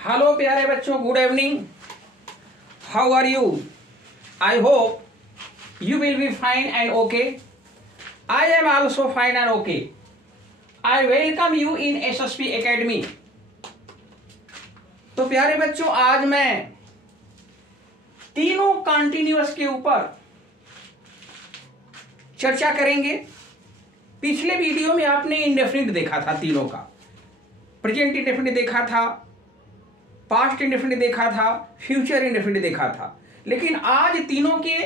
Hello प्यारे बच्चों, good evening. How are you? I hope you will be fine and okay. I am also fine and okay. I welcome you in SSP Academy. तो प्यारे बच्चों, आज मैं तीनों continuous के ऊपर चर्चा करेंगे। पिछले वीडियो में आपने इंडेफिनिट देखा था, तीनों का प्रेजेंट इंडेफिनिट देखा था, पास्ट इंडेफिनिट देखा था, फ्यूचर इंडेफिनिट देखा था। लेकिन आज तीनों के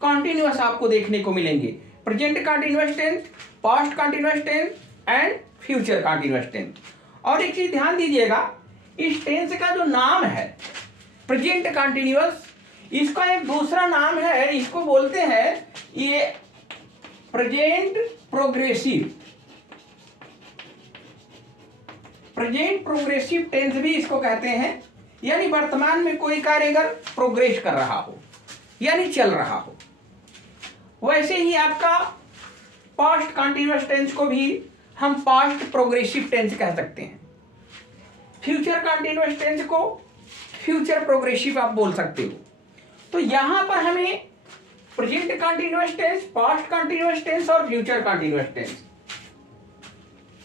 कॉन्टिन्यूअस आपको देखने को मिलेंगे, present continuous tense, past continuous tense and future continuous tense. और एक चीज ध्यान दीजिएगा, इस टेंस का जो नाम है प्रेजेंट कॉन्टिन्यूअस, इसका एक दूसरा नाम है, इसको बोलते हैं ये present progressive. Present progressive tense भी इसको कहते हैं, यानी वर्तमान में कोई कार्य अगर प्रोग्रेस कर रहा हो यानी चल रहा हो। वैसे ही आपका पास्ट कॉन्टिन्यूअस टेंस को भी हम पास्ट प्रोग्रेसिव टेंस कह सकते हैं। फ्यूचर कॉन्टिन्यूअस टेंस को फ्यूचर प्रोग्रेसिव आप बोल सकते हो। तो यहां पर हमें present continuous tense, past continuous tense और फ्यूचर कॉन्टिन्यूअस टेंस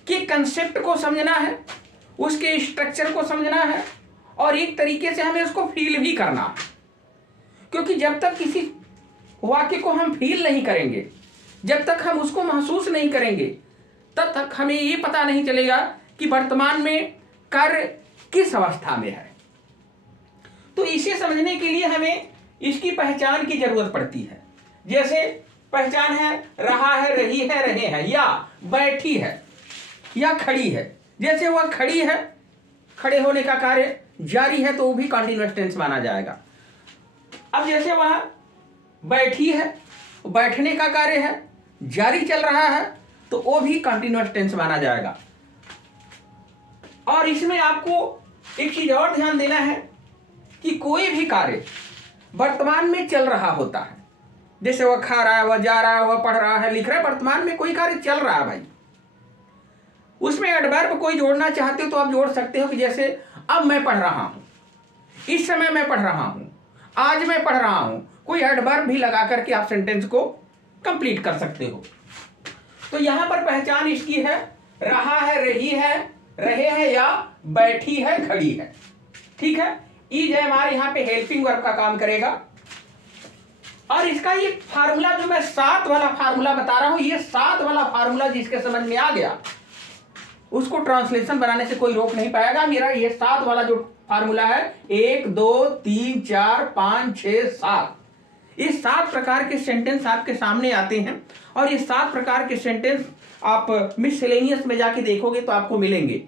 के कंसेप्ट को समझना है, उसके स्ट्रक्चर को समझना है और एक तरीके से हमें उसको फील भी करना है। क्योंकि जब तक किसी वाक्य को हम फील नहीं करेंगे, जब तक हम उसको महसूस नहीं करेंगे, तब तक हमें ये पता नहीं चलेगा कि वर्तमान में कार्य किस अवस्था में है। तो इसे समझने के लिए हमें इसकी पहचान की जरूरत पड़ती है। जैसे पहचान है, रहा है, रही है, रहे हैं, या बैठी है या खड़ी है। जैसे वह खड़ी है, खड़े होने का कार्य जारी है तो वो भी कॉन्टिन्यूअस टेंस माना जाएगा। अब जैसे वह बैठी है, बैठने का कार्य है, जारी चल रहा है तो वो भी कॉन्टिन्यूअस टेंस माना जाएगा। और इसमें आपको एक चीज और ध्यान देना है कि कोई भी कार्य वर्तमान में चल रहा होता है। जैसे वह खा रहा है, वह जा रहा है, वह पढ़ रहा है, लिख रहा है, वर्तमान में कोई कार्य चल रहा है भाई। उसमें एडवर्ब कोई जोड़ना चाहते हो तो आप जोड़ सकते हो कि जैसे अब मैं पढ़ रहा हूं, इस समय मैं पढ़ रहा हूं, आज मैं पढ़ रहा हूं। कोई एडवर्ब भी लगा करके आप सेंटेंस को कंप्लीट कर सकते हो। तो यहां पर पहचान इसकी है, रहा है, रही है, रहे हैं या बैठी है, खड़ी है। ठीक है। इज हमारे यहां पे हेल्पिंग वर्ब का काम करेगा। और इसका ये फार्मूला जो मैं 7 वाला फार्मूला बता रहा हूं, ये 7 वाला फार्मूला जिसके समझ में आ गया उसको ट्रांसलेशन बनाने से कोई रोक नहीं पाएगा। मेरा ये 7 वाला जो फार्मूला है, 1 2 3 4 5 6 7, ये 7 प्रकार के सेंटेंस आपके सामने आते हैं। और ये 7 प्रकार के सेंटेंस आप मिसलेनियस में जाके देखोगे तो आपको मिलेंगे।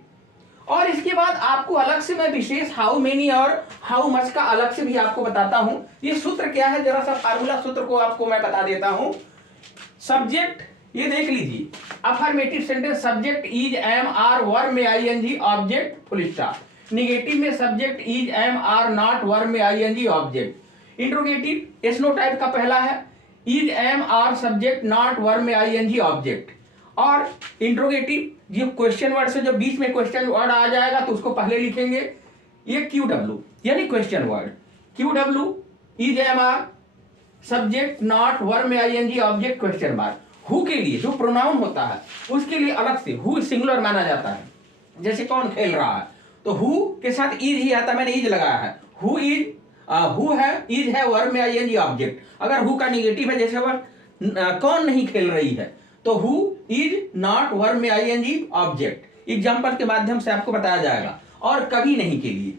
और इसके बाद आपको अलग से मैं विशेष हाउ मेनी और हाउ मच का अलग से भी आपको बताता हूं। ये सूत्र क्या है, जरा सा फार्मूला सूत्र को आपको मैं बता देता हूं। सब्जेक्ट, ये देख लीजिए, affirmative sentence subject is am are, verb में ING, object full stop. Negative में subject is am are not, verb में ING, object. Interrogative yes no type का पहला है, is am are subject not, verb में आईएनजी, ऑब्जेक्ट। और interrogative जो question word से जो बीच में क्वेश्चन वर्ड आ जाएगा तो उसको पहले लिखेंगे, ये क्यू डब्ल्यू यानी question word. Q W is am are subject not, verb में ING, object question mark. Who के लिए जो प्रोनाउन होता है उसके लिए अलग से हु सिंगुलर माना जाता है। जैसे कौन खेल रहा है तो हु के साथ इज ही आता है, मैंने इज लगाया है। हु इज, हु है, इज है, वर्ब में आईएनजी, ऑब्जेक्ट। अगर हु का निगेटिव है, जैसे वह कौन नहीं खेल रही है तो हु इज नॉट, वर्ब में आईएनजी, ऑब्जेक्ट। एग्जांपल के माध्यम से आपको बताया जाएगा। और कभी नहीं के लिए,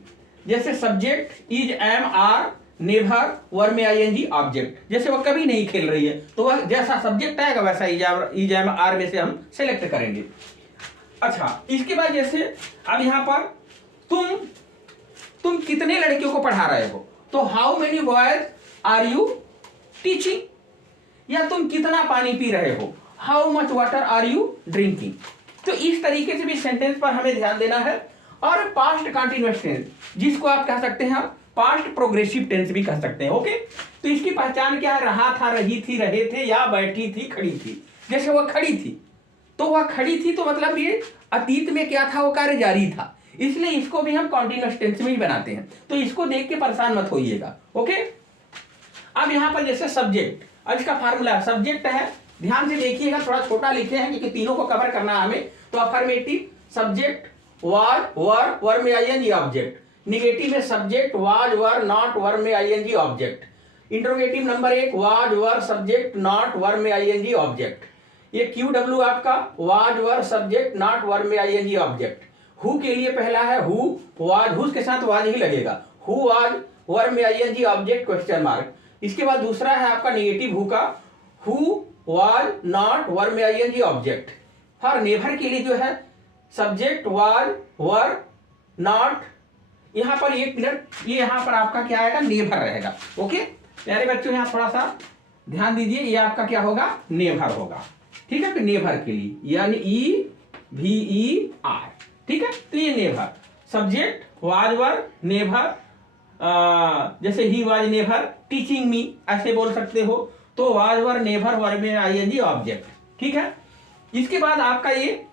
जैसे subject is am are never, verb में आईएनजी, ऑब्जेक्ट। जैसे वह कभी नहीं खेल रही है तो वह जैसा सब्जेक्ट आएगा वैसा इज एम आर में से हम सेलेक्ट करेंगे। अच्छा, इसके बाद जैसे अब यहां पर तुम कितने लड़कियों को पढ़ा रहे हो तो how many boys are you teaching. या तुम कितना पानी पी रहे हो, how much water are you drinking. तो इस तरीके से भी सेंटेंस पर हमें ध्यान देना है। और पास्ट कॉन्टिन्यूअस टेंस, जिसको आप कह सकते हैं पास्ट प्रोग्रेसिव टेंस भी कह सकते हैं। ओके, तो इसकी पहचान क्या है, रहा था, रही थी, रहे थे, या बैठी थी, खड़ी थी। जैसे वह खड़ी थी तो वह खड़ी थी तो मतलब ये अतीत में क्या था, वो कार्य जारी था। इसलिए इसको भी हम कॉन्टिन्यूअस टेंस में ही बनाते हैं, तो इसको देख के परेशान मत होइएगा। ओके, अब यहाँ पर जैसे सब्जेक्ट, अब इसका फार्मूला सब्जेक्ट है, ध्यान से देखिएगा, थोड़ा छोटा लिखे हैं क्योंकि तीनों को कवर करना है हमें। तो affirmative subject was were, verb में आईएनजी ऑब्जेक्ट, निगेटिव में subject was were not, verb में ING object, interrogative number 1 was were subject not, verb में आईएनजी ऑब्जेक्ट, ये QW आपका was were subject not, verb में आईएनजी ऑब्जेक्ट। हु के लिए पहला है हु वाज, हुज के साथ वाज ही लगेगा, हु वाज वर में आईएनजी ऑब्जेक्ट क्वेश्चन मार्क। इसके बाद दूसरा है आपका नेगेटिव हु का, हु वाज नॉट, वर में आईएनजी ऑब्जेक्ट। फॉर नेवर के लिए जो है सब्जेक्ट वाज वर नॉट, यहां पर एक मिनट, ये यहां पर आपका क्या आएगा, नेवर रहेगा। ओके प्यारे बच्चों, यहां थोड़ा सा ध्यान दीजिए, ये आपका क्या होगा, नेवर होगा। ठीक है, तो नेवर के लिए यानी EVER, ठीक है, तो ये never subject was were never, जैसे ही वाज नेवर टीचिंग मी ऐसे बोल सकते हो, तो वाज वर नेवर, वर में आईएनजी ऑब्जेक्ट। ठीक है, इसके बाद आपका ये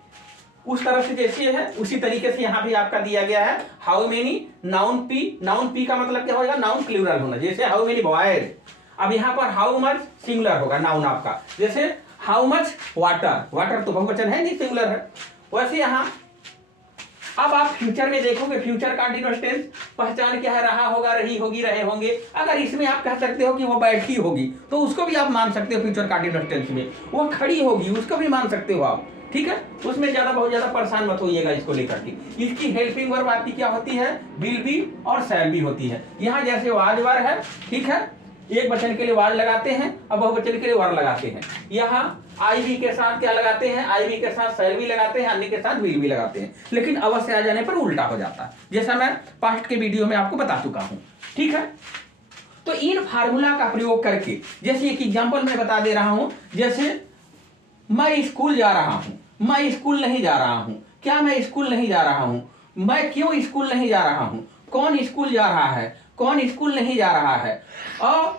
उस तरह से जैसे है उसी तरीके से यहाँ भी आपका दिया गया है how many, noun P, noun P का मतलब क्या होगा, नाउन प्लूरल होना, जैसे हाउ मेनी बॉयज। अब यहाँ पर हाउ मच सिंगुलर होगा नाउन आपका, जैसे हाउ मच वाटर, वाटर तो बहुवचन है नहीं सिंगुलर है। वैसे यहाँ अब आप फ्यूचर में देखोगे, फ्यूचर कंटीन्यूअस टेंस पहचान क्या है, रहा होगा, रही होगी, रहे होंगे। अगर इसमें आप कह सकते हो कि वो बैठी होगी तो उसको भी आप मान सकते हो फ्यूचर कंटीन्यूअस टेंस में, वो खड़ी होगी उसको भी मान सकते हो आप। ठीक है, उसमें बहुत ज्यादा परेशान मत होइएगा इसको लेकर के। इसकी हेल्पिंग वर्ब आपकी क्या होती है, विल बी और शैल बी होती है। यहाँ जैसे वाज वर है, ठीक है, एक वचन के लिए वाज लगाते हैं और बहुवचन के लिए वर लगाते हैं। यहाँ आईवी के साथ क्या लगाते हैं, आईवी के साथ शैल भी लगाते हैं, अन्य के साथ विल भी लगाते हैं, लेकिन अवश्य आ जाने पर उल्टा हो जाता है, जैसा मैं पास्ट के वीडियो में आपको बता चुका हूं। ठीक है, तो इन फार्मूला का प्रयोग करके, जैसे एक एग्जांपल मैं बता दे रहा हूं, जैसे मैं स्कूल जा रहा हूं, मैं स्कूल नहीं जा रहा हूं, क्या मैं स्कूल नहीं जा रहा हूं, मैं क्यों स्कूल नहीं जा रहा हूं, कौन स्कूल जा रहा है, कौन स्कूल नहीं जा रहा है, और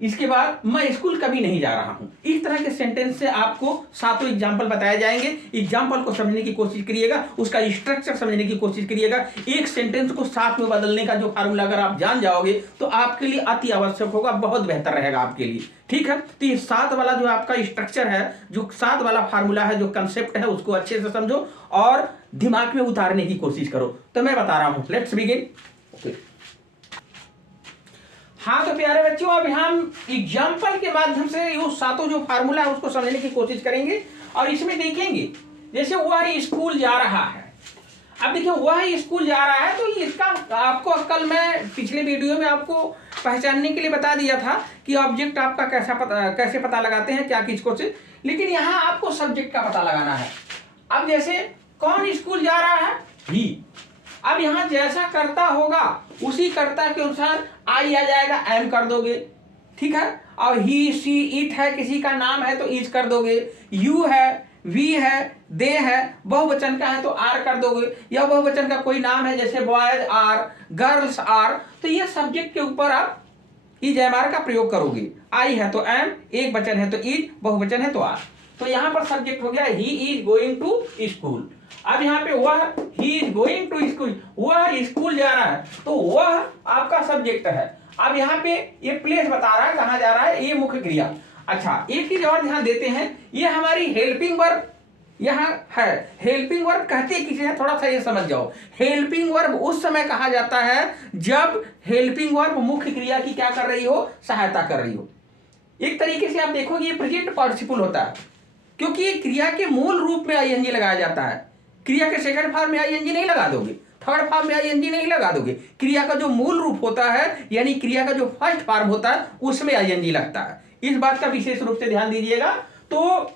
इसके बाद मैं स्कूल कभी नहीं जा रहा हूं। इस तरह के सेंटेंस से आपको सातों एग्जाम्पल बताए जाएंगे। एग्जाम्पल को समझने की कोशिश करिएगा, उसका स्ट्रक्चर समझने की कोशिश करिएगा। एक सेंटेंस को साथ में बदलने का जो फार्मूला अगर आप जान जाओगे तो आपके लिए अति आवश्यक होगा, बहुत बेहतर रहेगा आपके लिए। ठीक है, तो ये 7 वाला जो आपका स्ट्रक्चर है, जो 7 वाला फार्मूला है, जो कंसेप्ट है, उसको अच्छे से समझो और दिमाग में उतारने की कोशिश करो। तो मैं बता रहा हूं, लेट्स बिगिन। ओके, हाँ तो प्यारे बच्चों, अब हम एग्जाम्पल के माध्यम से वो सातों जो फार्मूला है उसको समझने की कोशिश करेंगे और इसमें देखेंगे जैसे वह स्कूल जा रहा है। अब देखिए वह स्कूल जा रहा है, तो इसका आपको कल मैं पिछले वीडियो में आपको पहचानने के लिए बता दिया था कि ऑब्जेक्ट आपका कैसे पता लगाते हैं, क्या किसको से, लेकिन यहाँ आपको सब्जेक्ट का पता लगाना है। अब जैसे कौन स्कूल जा रहा है, ही। अब यहाँ जैसा कर्ता होगा उसी कर्ता के अनुसार आई आ जाएगा, एम कर दोगे। ठीक है, और ही सी इट है, किसी का नाम है तो इज कर दोगे, यू है, वी है, दे है, बहुवचन का है तो आर कर दोगे, या बहुवचन का कोई नाम है जैसे बॉयज आर, गर्ल्स आर, तो ये सब्जेक्ट के ऊपर आप इज एम आर का प्रयोग करोगे। आई है तो एम, एक वचन है तो इज, बहुवचन है तो आर। तो यहाँ पर सब्जेक्ट हो गया he is going to school. अब यहाँ पे वह, he is going to school, वह स्कूल जा रहा है, तो वह आपका सब्जेक्ट है। अब यहाँ पे ये प्लेस बता रहा है कहाँ जा रहा है, ये मुख्य क्रिया। अच्छा, एक चीज और ध्यान देते हैं, ये हमारी हेल्पिंग वर्ब यहाँ है। हेल्पिंग वर्ब कहते किसे हैं, थोड़ा सा ये समझ जाओ। हेल्पिंग वर्ब उस समय कहा जाता है जब हेल्पिंग वर्ब मुख्य क्रिया की क्या कर रही हो, सहायता कर रही हो। एक तरीके से आप देखोगे ये प्रेजेंट पार्टिसिपल होता है, क्योंकि ये क्रिया के मूल रूप में आईएनजी लगाया जाता है। क्रिया के सेकंड फॉर्म में आईएनजी नहीं लगा दोगे, थर्ड फॉर्म में आईएनजी नहीं लगा दोगे। क्रिया का जो मूल रूप होता है, यानी क्रिया का जो फर्स्ट फॉर्म होता है, उसमें आईएनजी लगता है। इस बात का विशेष रूप से ध्यान दीजिएगा। तो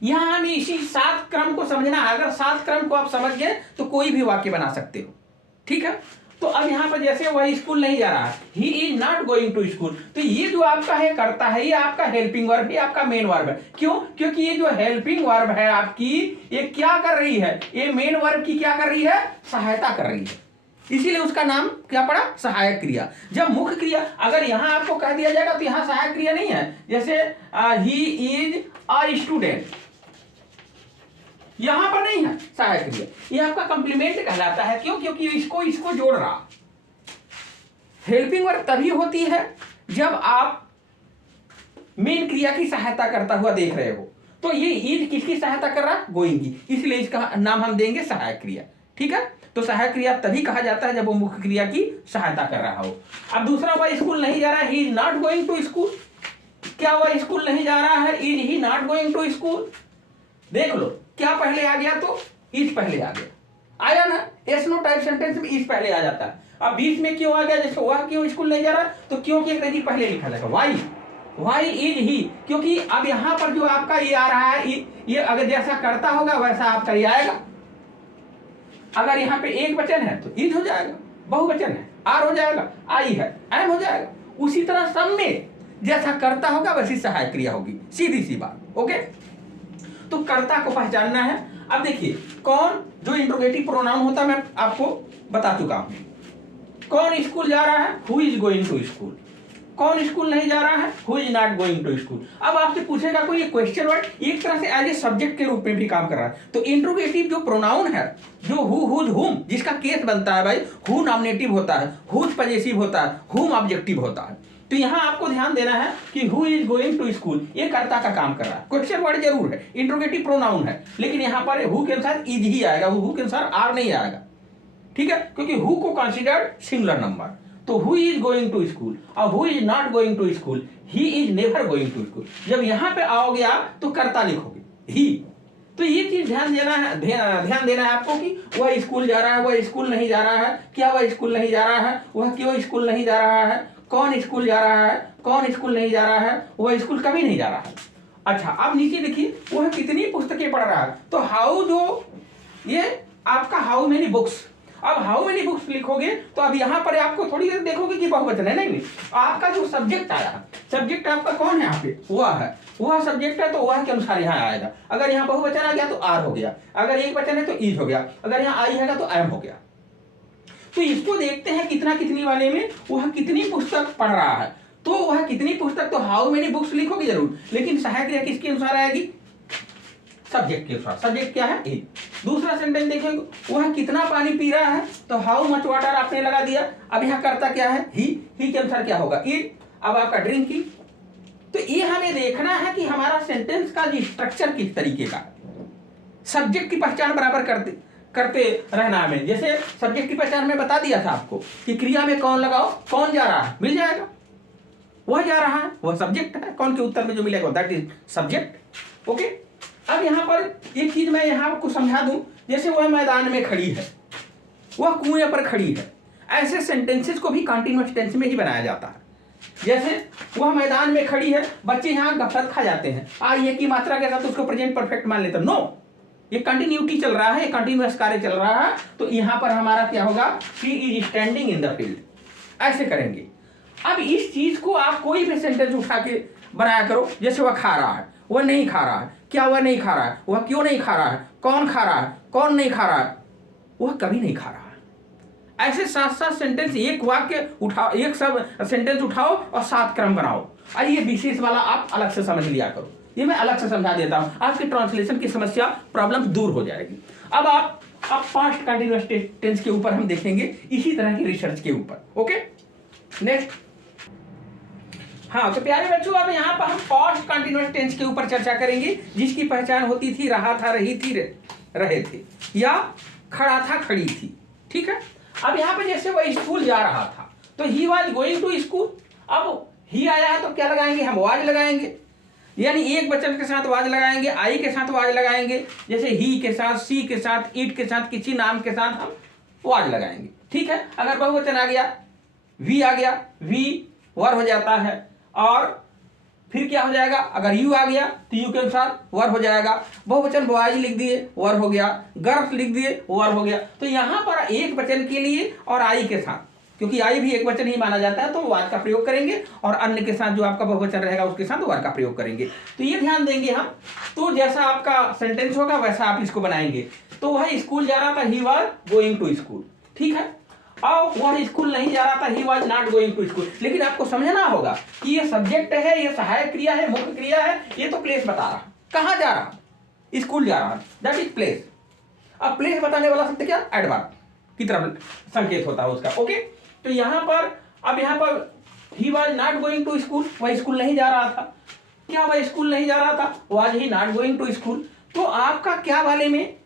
यहां हमें इसी 7 क्रम को समझना है। अगर 7 क्रम को आप समझ गए तो कोई भी वाक्य बना सकते हो। ठीक है, तो अब यहाँ पर जैसे वह स्कूल नहीं जा रहा है, he is not going to school, तो ये जो आपका है करता है, ये आपका हेल्पिंग वर्ब है, आपका मेन वर्ब है। क्यों? क्योंकि ये जो हेल्पिंग वर्ब है आपकी, ये क्या कर रही है, ये मेन वर्ब की क्या कर रही है, सहायता कर रही है। इसीलिए उसका नाम क्या पड़ा, सहायक क्रिया। जब मुख्य क्रिया अगर यहाँ आपको कह दिया जाएगा तो यहाँ सहायक क्रिया नहीं है। जैसे ही इज अ स्टूडेंट, यहां पर नहीं है सहायक क्रिया, ये आपका कंप्लीमेंट कहलाता है। क्यों? क्योंकि इसको जोड़ रहा। हेल्पिंग वर्ब तभी होती है जब आप मेन क्रिया की सहायता करता हुआ देख रहे हो। तो ये इज किसकी सहायता कर रहा है? गोइंग की, इसलिए इसका नाम हम देंगे सहायक क्रिया। ठीक है, तो सहायक क्रिया तभी कहा जाता है जब वो मुख्य क्रिया की सहायता कर रहा हो। अब दूसरा, वह स्कूल नहीं जा रहा है, he is not going to school. क्या वह स्कूल नहीं जा रहा है? Is he not going to school. देख लो, क्या पहले आ गया? तो इज पहले आ गया, आया ना। यस नो टाइप सेंटेंस में इज पहले आ जाता है। अब बीच में क्यों आ गया? जैसे वह क्यों स्कूल नहीं जा रहा, तो क्यों की अंग्रेजी पहले लिखा जाएगा वाई इज ही, क्योंकि अब यहां पर जो आपका ये आ रहा है, ये अगर जैसा करता होगा वैसा आपका ये आएगा। अगर यहाँ पे एक वचन है तो इज हो जाएगा, बहुवचन है आर हो जाएगा, आई है एम हो जाएगा। उसी तरह सब में जैसा करता होगा वैसी सहायक क्रिया होगी, सीधी सी बात। ओके, तो कर्ता को पहचानना है। अब देखिए, कौन जो इंट्रोगेटिव प्रोनाउन होता है मैं आपको बता चुका हूं। कौन स्कूल जा रहा है? Who is going to school. कौन स्कूल नहीं जा रहा है? Who is not going to school. अब आपसे पूछेगा कोई क्वेश्चन वर्ड, एक तरह से एज ए सब्जेक्ट के रूप में भी काम कर रहा है। तो इंट्रोगेटिव जो प्रोनाउन है, जो हु हुज हुम, जिसका केस बनता है भाई, हु नॉमिनेटिव होता है, हुज पजेसिव होता है, हुम ऑब्जेक्टिव होता है। तो यहां आपको ध्यान देना है कि who is going to school ये कर्ता का काम कर रहा है। क्वेश्चन वर्ड जरूर है, इंट्रोगेटिव प्रोनाउन है, लेकिन यहां पर हु के अनुसार इज ही आएगा, हु के अनुसार आर नहीं आएगा। ठीक है, क्योंकि हु को कंसीडर्ड सिंगुलर नंबर। तो who is going to school और who is not going to school, he is never going to school. जब यहां पे आओगे आप तो कर्ता लिखोगे ही। तो ये चीज ध्यान देना है, ध्यान देना है आपको कि वह स्कूल जा रहा है, वह स्कूल नहीं जा रहा है, क्या वह स्कूल नहीं जा रहा है, वह क्यों स्कूल नहीं जा रहा है, कौन स्कूल जा रहा है, कौन स्कूल नहीं जा रहा है, वह स्कूल कभी नहीं जा रहा है। अच्छा, अब नीचे देखिए, वह कितनी पुस्तकें पढ़ रहा है। तो हाउ, जो ये आपका हाउ मेनी बुक्स, अब हाउ मेनी बुक्स लिखोगे तो अब यहां पर आपको थोड़ी देर देखोगे कि बहुवचन है। नहीं, आपका जो सब्जेक्ट आया, सब्जेक्ट आपका कौन है यहाँ पे? वह है, वह सब्जेक्ट है तो वह के अनुसार यहाँ आएगा। अगर यहाँ बहुवचन आ गया तो आर हो गया, अगर एक वचन है तो इज हो गया, अगर यहाँ आई है तो एम हो गया। तो इसको देखते हैं कितना कितनी वाले में वह कितनी पुस्तक पढ़ रहा है। तो वह कितनी पुस्तक, तो हाउ मेनी बुक्स लिखोगे जरूर, लेकिन सहायक क्रिया किसके अनुसार आएगी? सब्जेक्ट के अनुसार। सब्जेक्ट क्या है? इज। दूसरा सेंटेंस देखिए, वह कितना पानी पी रहा है, तो हाउ मच वाटर आपने लगा दिया। अब यहाँ करता क्या है? ही के अनुसार क्या होगा? इज। अब आपका ड्रिंकिंग। तो ये हमें देखना है कि हमारा सेंटेंस का स्ट्रक्चर किस तरीके का, सब्जेक्ट की पहचान बराबर करते रहना हमें। जैसे सब्जेक्ट की पहचान में बता दिया था आपको कि क्रिया में कौन लगाओ, कौन जा रहा है, मिल जाएगा। वह जा रहा है, वह सब्जेक्ट है, कौन के उत्तर में जो मिलेगा दैट इज सब्जेक्ट। ओके, अब यहां पर एक चीज मैं यहां आपको समझा दूं, जैसे वह मैदान में खड़ी है, वह कुएं पर खड़ी है, ऐसे सेंटेंसेस को भी कंटीन्यूअस टेंस में ही बनाया जाता है। जैसे वह मैदान में खड़ी है, बच्चे यहां गफलत खा जाते हैं, ये की मात्रा के साथ उसको प्रेजेंट परफेक्ट मान लेते हैं। नो, ये कंटिन्यूटी चल रहा है, कंटिन्यूअस कार्य चल रहा है। तो यहां पर हमारा क्या होगा? She is standing in the field, ऐसे करेंगे। अब इस चीज को आप कोई भी सेंटेंस उठा के बनाया करो। जैसे वह खा रहा है, वह नहीं खा रहा है, क्या वह नहीं खा रहा है, वह क्यों नहीं खा रहा है, कौन खा रहा है, कौन नहीं खा रहा है, वह कभी नहीं खा रहा है। ऐसे 7-7 सेंटेंस, एक वाक्य उठाओ, एक सब सेंटेंस उठाओ और 7 क्रम बनाओ। और ये विशेष वाला आप अलग से समझ लिया करो, ये मैं अलग से समझा देता हूं, आपकी ट्रांसलेशन की समस्या प्रॉब्लम दूर हो जाएगी। अब पास्ट कंटीन्यूअस टेंस के ऊपर हम देखेंगे, इसी तरह की रिसर्च के ऊपर। Okay, next. हाँ, तो प्यारे बच्चों, अब यहाँ पर हम पास्ट कंटीन्यूअस टेंस के ऊपर चर्चा करेंगे, जिसकी पहचान होती थी रहा था, रही थी, रहे थे, या खड़ा था, खड़ी थी। ठीक है, अब यहाँ पे जैसे वह स्कूल जा रहा था तो he was going to school. अब ही आया है तो क्या लगाएंगे? हम वाज लगाएंगे, यानी एक वचन के साथ वाज लगाएंगे, आई के साथ वाज लगाएंगे। जैसे ही के साथ, सी के साथ, इट के साथ, किसी नाम के साथ हम वाज लगाएंगे। ठीक है, अगर बहुवचन आ गया, वी आ गया, वी वर हो जाता है, और फिर क्या हो जाएगा? अगर यू आ गया तो यू के अनुसार वर हो जाएगा। बहुवचन बॉयज लिख दिए, वर हो गया, गर्ल्स लिख दिए, वर हो गया। तो यहां पर एक वचन के लिए और आई के साथ, क्योंकि आई भी एक वचन ही माना जाता है, तो वाज का प्रयोग करेंगे, और अन्य के साथ जो आपका बहुवचन रहेगा उसके साथ वर का प्रयोग करेंगे। तो ये ध्यान देंगे हम। तो जैसा आपका सेंटेंस होगा वैसा आप इसको बनाएंगे। तो वह स्कूल जा रहा था, he was going to school. ठीक है, और वह स्कूल नहीं जा रहा था, he was not going to school. लेकिन आपको समझना होगा कि ये सब्जेक्ट है, ये सहायक क्रिया है, मुख्य क्रिया है, ये तो प्लेस बता रहा, कहाँ जा रहा। स्कूल जा रहा है, दैट इज प्लेस। अब प्लेस बताने वाला शब्द क्या, एडवर्ब की तरफ संकेत होता है उसका। ओके, तो यहाँ पर अब यहाँ पर he was not going to school, वह स्कूल नहीं जा रहा था। क्या वह स्कूल नहीं जा रहा था, was he not going to school. तो आपका क्या वाले में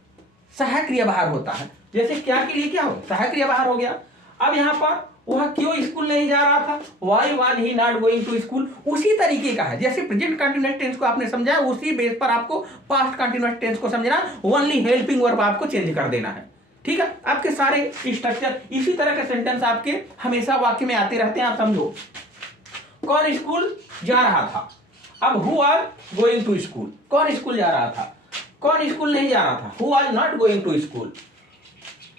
सहायक क्रियाभार होता है, जैसे क्या के लिए क्या हो, सहायक क्रियाभार हो गया। अब यहाँ पर वह क्यों स्कूल नहीं जा रहा था, why was he not going to school, उसी तरीके का है जैसे प्रेजेंट कंटीन्यूअस टेंस को आपने समझा, उसी बेस पर आपको पास्ट कंटीन्यूअस टेंस को समझना, ओनली हेल्पिंग वर्ब आपको चेंज कर देना है। ठीक है, आपके सारे स्ट्रक्चर इसी तरह के सेंटेंस आपके हमेशा वाक्य में आते रहते हैं। आप समझो, कौन स्कूल जा रहा था, अब who are going to school, कौन स्कूल जा रहा था, कौन स्कूल नहीं जा रहा था, who are not going to school,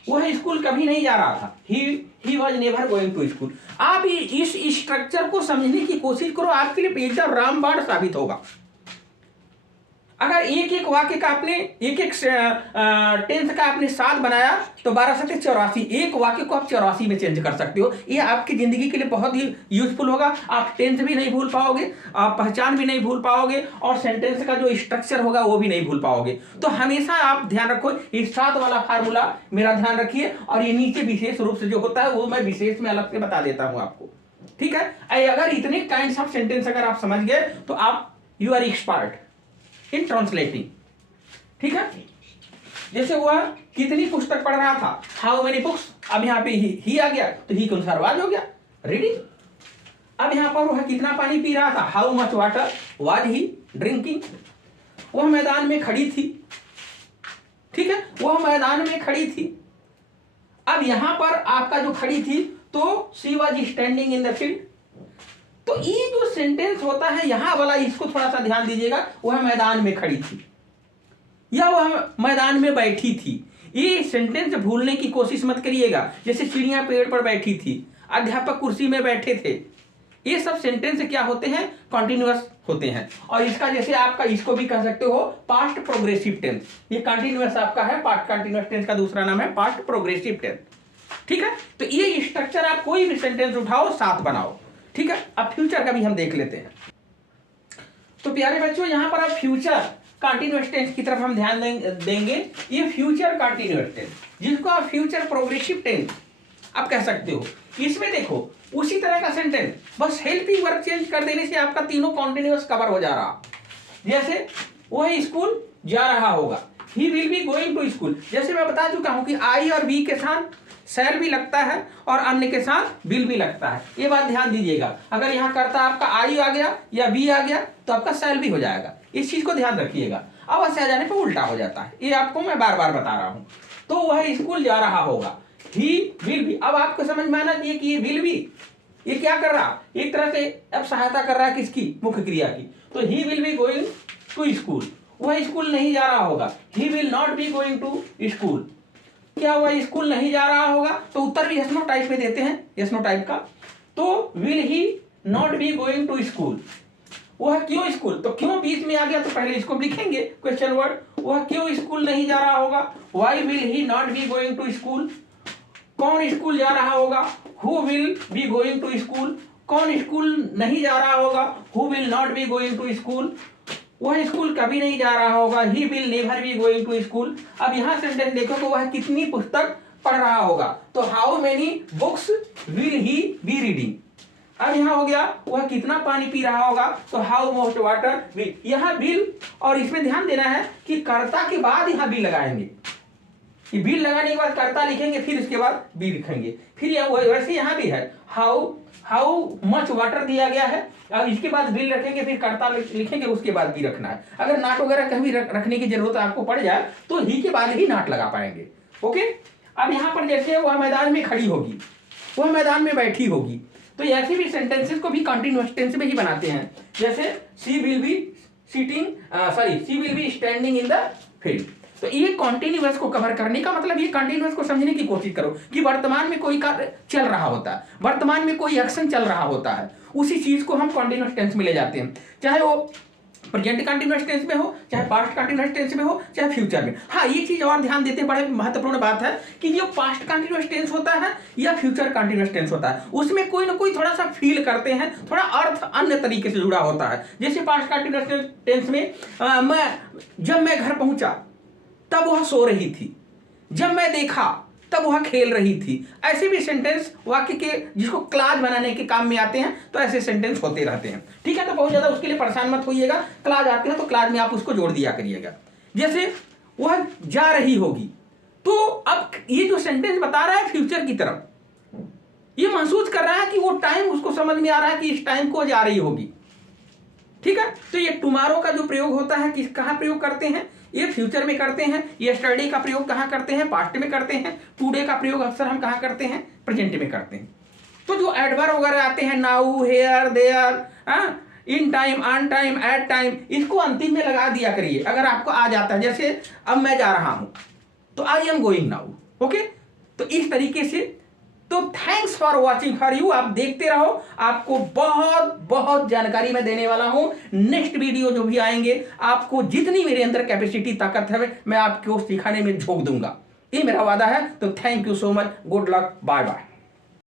वह स्कूल कभी नहीं जा रहा था, he was never going to school. आप इस स्ट्रक्चर को समझने की कोशिश करो, आपके लिए एकदम रामबाण साबित होगा। अगर एक एक वाक्य का आपने एक एक टेंस का आपने 7 बनाया तो 12 से 84, एक वाक्य को आप 84 में चेंज कर सकते हो। ये आपकी जिंदगी के लिए बहुत ही यूजफुल होगा। आप टेंस भी नहीं भूल पाओगे, आप पहचान भी नहीं भूल पाओगे, और सेंटेंस का जो स्ट्रक्चर होगा वो भी नहीं भूल पाओगे। तो हमेशा आप ध्यान रखो, इस 7 वाला फार्मूला मेरा ध्यान रखिए, और ये नीचे विशेष रूप से जो होता है वो मैं विशेष में अलग से बता देता हूँ आपको। ठीक है, अगर इतने काइंड्स ऑफ सेंटेंस अगर आप समझ गए तो आप you are expert in translating. ठीक है, जैसे हुआ कितनी पुस्तक पढ़ रहा था, हाउ मेनी बुक्स, अब यहाँ पे ही आ गया तो ही के अनुसार वाज हो गया, रीडिंग। अब यहाँ पर वह कितना पानी पी रहा था, how much water was he drinking. वह मैदान में खड़ी थी, ठीक है, वह मैदान में खड़ी थी। अब यहां पर आपका जो खड़ी थी तो she was standing in the field. तो ये जो सेंटेंस होता है यहां वाला, इसको थोड़ा सा ध्यान दीजिएगा, वह मैदान में खड़ी थी या वह मैदान में बैठी थी। ये सेंटेंस भूलने की कोशिश मत करिएगा। जैसे चिड़िया पेड़ पर बैठी थी, अध्यापक कुर्सी में बैठे थे, ये सब सेंटेंस क्या होते हैं, कॉन्टिन्यूअस होते हैं। और इसका जैसे आपका इसको भी कह सकते हो पास्ट प्रोग्रेसिव टेंस, ये कॉन्टिन्यूअस आपका है, पास्ट कॉन्टिन्यूअस टेंस का दूसरा नाम है पास्ट प्रोग्रेसिव टेंस। ठीक है, तो ये स्ट्रक्चर आप कोई भी सेंटेंस उठाओ 7 बनाओ। ठीक है, अब फ्यूचर का भी हम देख लेते हैं। तो प्यारे बच्चों, यहां पर आप फ्यूचर कॉन्टिन्यूअस टेंस की तरफ हम ध्यान देंगे। ये फ्यूचर कॉन्टिन्यूअस टेंस, जिसको आप फ्यूचर प्रोग्रेसिव टेंस आप कह सकते हो, इसमें देखो उसी तरह का सेंटेंस, बस हेल्पिंग वर्ब चेंज कर देने से आपका तीनों कॉन्टिन्यूअस कवर हो जा रहा। जैसे वह स्कूल जा रहा होगा, he will be going to school. जैसे मैं बता चुका हूं कि आई और बी के साथ शैल भी लगता है और अन्य के साथ विल भी लगता है। ये बात ध्यान दीजिएगा, अगर यहाँ करता आपका आई आ गया या बी आ गया तो आपका शैल भी हो जाएगा, इस चीज को ध्यान रखिएगा। अवश्य आ जाने पर उल्टा हो जाता है, ये आपको मैं बार बार बता रहा हूं। तो वह स्कूल जा रहा होगा, ही विल बी। अब आपको समझ में आना चाहिए कि ये विल बी ये क्या कर रहा, एक तरह से अब सहायता कर रहा है किसकी, मुख्य क्रिया की। तो he will be going to school, वह स्कूल नहीं जा रहा होगा, he will not be going to school. क्या वह स्कूल नहीं जा रहा होगा, तो उत्तर भी यस नो टाइप में देते हैं, यस नो टाइप का। तो will he not be going to school, वह क्यों स्कूल, तो क्यों बीच में आ गया तो पहले इसको लिखेंगे क्वेश्चन वर्ड, वह क्यों स्कूल नहीं जा रहा होगा, why will he not be going to school. कौन स्कूल जा रहा होगा, who will be going to school. कौन स्कूल नहीं जा रहा होगा, who will not be going to school. वह स्कूल कभी नहीं जा रहा होगा, he will never be going to school. अब यहाँ सेंटेंस देखो तो वह कितनी पुस्तक पढ़ रहा होगा, तो how many books will he be reading. अब यहाँ हो गया वह कितना पानी पी रहा होगा, तो हाउ मच वाटर विल। यहाँ बिल, और इसमें ध्यान देना है कि कर्ता के बाद यहाँ बिल लगाएंगे, ये बिल लगाने के बाद कर्ता लिखेंगे, फिर इसके बाद बी लिखेंगे। फिर वैसे यहाँ भी है हाउ मच वाटर दिया गया है, अब इसके बाद बिल रखेंगे, फिर कर्ता लिखेंगे, उसके बाद भी रखना है। अगर नाट वगैरह कहीं रखने की जरूरत आपको पड़ जाए तो ही के बाद ही नाट लगा पाएंगे। ओके, अब यहाँ पर जैसे वह मैदान में खड़ी होगी, वह मैदान में बैठी होगी, तो ऐसे भी सेंटेंसेस को भी कंटिन्यूअस टेंस में ही बनाते हैं। जैसे she will be she will be standing in the field. तो ये कॉन्टिन्यूअस को कवर करने का मतलब, ये कॉन्टिन्यूअस को समझने की कोशिश करो कि वर्तमान में कोई कार्य चल रहा होता है, वर्तमान में कोई एक्शन चल रहा होता है, उसी चीज को हम कॉन्टिन्यूअस टेंस में ले जाते हैं। चाहे वो प्रेजेंट कंटिन्यूअस टेंस में हो, चाहे पास्ट कंटिन्यूअस टेंस में हो, चाहे फ्यूचर में। हाँ, ये चीज और ध्यान देते हैं, बड़े महत्वपूर्ण बात है कि जो पास्ट कंटिन्यूअस टेंस होता है या फ्यूचर कंटिन्यूअस टेंस होता है, उसमें कोई ना कोई थोड़ा सा फील करते हैं, थोड़ा अर्थ अन्य तरीके से जुड़ा होता है। जैसे पास्ट कंटिन्यूअस टेंस में जब मैं घर पहुंचा तब वह सो रही थी, जब मैं देखा तब वह खेल रही थी। ऐसे भी सेंटेंस वाक्य के जिसको क्लाज बनाने के काम में आते हैं, तो ऐसे सेंटेंस होते रहते हैं। ठीक है, तो बहुत ज्यादा उसके लिए परेशान मत होइएगा। क्लाज आते हैं तो क्लाज में आप उसको जोड़ दिया करिएगा। जैसे वह जा रही होगी, तो अब ये जो सेंटेंस बता रहा है फ्यूचर की तरफ, ये महसूस कर रहा है कि वो टाइम उसको समझ में आ रहा है कि इस टाइम को जा रही होगी। ठीक है, तो ये टुमारो का जो प्रयोग होता है किस कहाँ प्रयोग करते हैं, ये फ्यूचर में करते हैं। यस्टरडे का प्रयोग कहाँ करते हैं, पास्ट में करते हैं। टुडे का प्रयोग अक्सर हम कहाँ करते हैं, प्रेजेंट में करते हैं। तो जो एडवर्ब वगैरह आते हैं, now, here, there, in time, on time, at time, इसको अंतिम में लगा दिया करिए अगर आपको आ जाता है। जैसे अब मैं जा रहा हूं तो I am going now. Okay, तो इस तरीके से। तो thanks for watching for you, आप देखते रहो, आपको बहुत बहुत जानकारी मैं देने वाला हूं। नेक्स्ट वीडियो जो भी आएंगे, आपको जितनी मेरे अंदर कैपेसिटी ताकत है मैं आपको सिखाने में झोंक दूंगा, ये मेरा वादा है। तो thank you so much, good luck, bye bye.